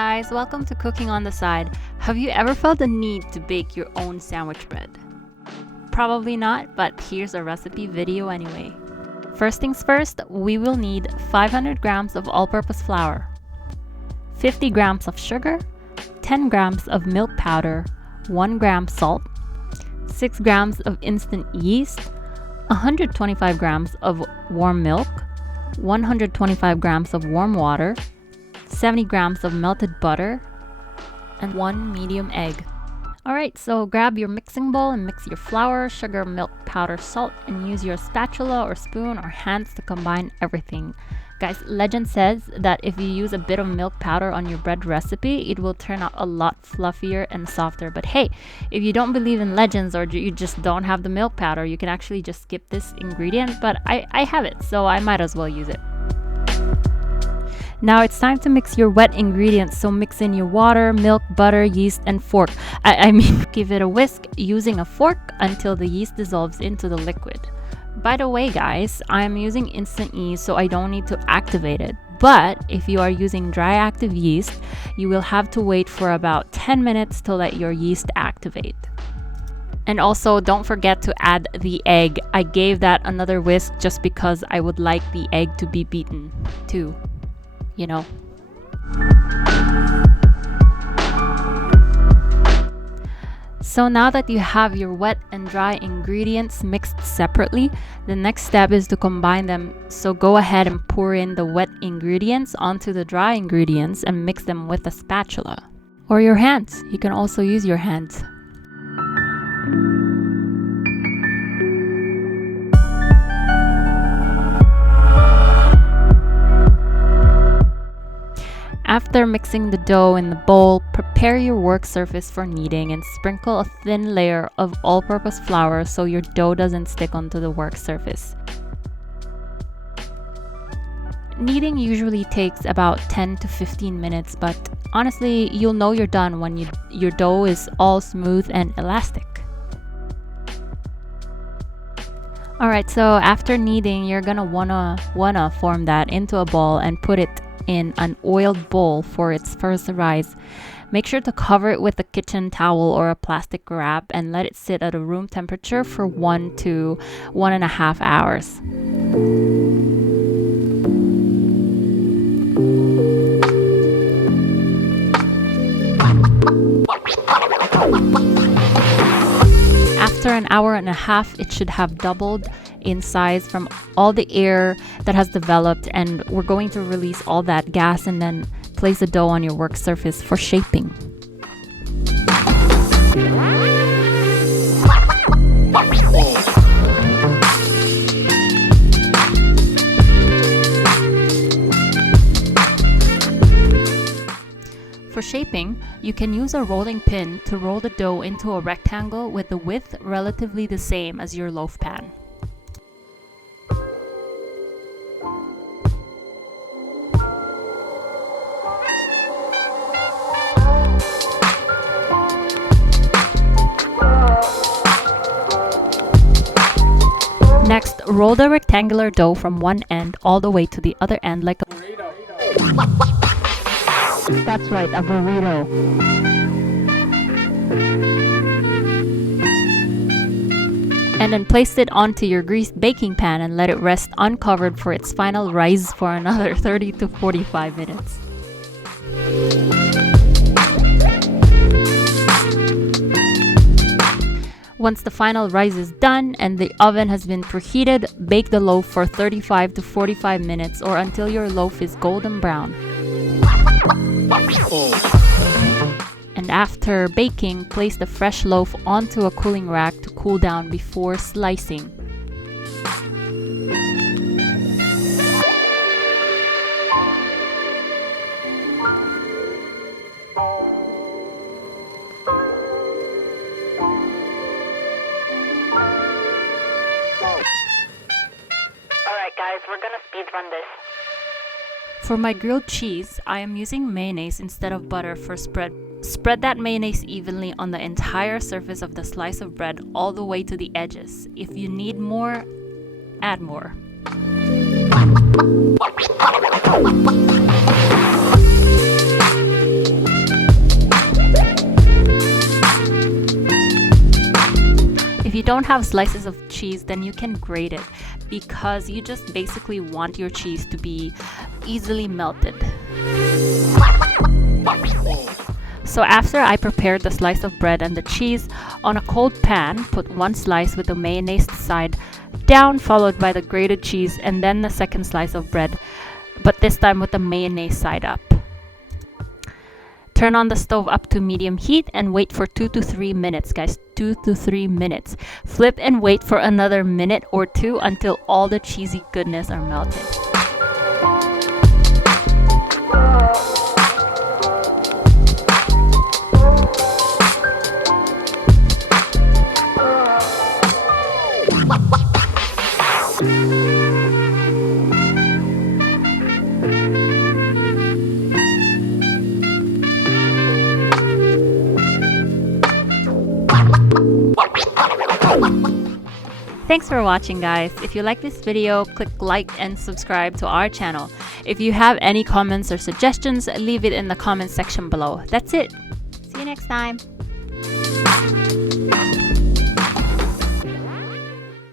guys, welcome to Cooking on the Side. Have you ever felt the need to bake your own sandwich bread? Probably not, but here's a recipe video anyway. First things first, we will need 500 grams of all-purpose flour, 50 grams of sugar, 10 grams of milk powder, 1 gram salt, 6 grams of instant yeast, 125 grams of warm milk, 125 grams of warm water, 70 grams of melted butter, and 1 medium egg. Alright, so grab your mixing bowl and mix your flour, sugar, milk, powder, salt, and use your spatula or spoon or hands to combine everything. Guys, legend says that if you use a bit of milk powder on your bread recipe, it will turn out a lot fluffier and softer. But hey, if you don't believe in legends or you just don't have the milk powder, you can actually just skip this ingredient, but I have it, so I might as well use it. Now it's time to mix your wet ingredients, so mix in your water, milk, butter, yeast, and fork. I mean, give it a whisk using a fork until the yeast dissolves into the liquid. By the way, guys, I am using instant yeast, so I don't need to activate it. But if you are using dry active yeast, you will have to wait for about 10 minutes to let your yeast activate. And also, don't forget to add the egg. I gave that another whisk just because I would like the egg to be beaten too. You know. So now that you have your wet and dry ingredients mixed separately, the next step is to combine them. So go ahead and pour in the wet ingredients onto the dry ingredients and mix them with a spatula. Or your hands. You can also use your hands. After mixing the dough in the bowl, prepare your work surface for kneading and sprinkle a thin layer of all-purpose flour so your dough doesn't stick onto the work surface. Kneading usually takes about 10 to 15 minutes, but honestly, you'll know you're done when your dough is all smooth and elastic. Alright, so after kneading, you're gonna wanna form that into a ball and put it in an oiled bowl for its first rise. Make sure to cover it with a kitchen towel or a plastic wrap and let it sit at a room temperature for 1 to 1.5 hours. After an hour and a half, it should have doubled in size from all the air that has developed, and we're going to release all that gas and then place the dough on your work surface for shaping. For shaping, you can use a rolling pin to roll the dough into a rectangle with the width relatively the same as your loaf pan. Next, roll the rectangular dough from one end all the way to the other end like a burrito. That's right, a burrito. And then place it onto your greased baking pan and let it rest uncovered for its final rise for another 30 to 45 minutes. Once the final rise is done and the oven has been preheated, bake the loaf for 35 to 45 minutes or until your loaf is golden brown. And after baking, place the fresh loaf onto a cooling rack to cool down before slicing. Guys, we're gonna speedrun this. For my grilled cheese, I am using mayonnaise instead of butter for spread. Spread that mayonnaise evenly on the entire surface of the slice of bread all the way to the edges. If you need more, add more. don't have slices of cheese, then you can grate it, because you just basically want your cheese to be easily melted. So after I prepared the slice of bread and the cheese, on a cold pan, put one slice with the mayonnaise side down, followed by the grated cheese, and then the second slice of bread, but this time with the mayonnaise side up. Turn on the stove up to medium heat and wait for 2 to 3 minutes, guys. 2 to 3 minutes. Flip and wait for another minute or two until all the cheesy goodness are melted. Thanks for watching, guys. If you like this video, click like and subscribe to our channel. If you have any comments or suggestions, leave it in the comment section below. That's it. See you next time.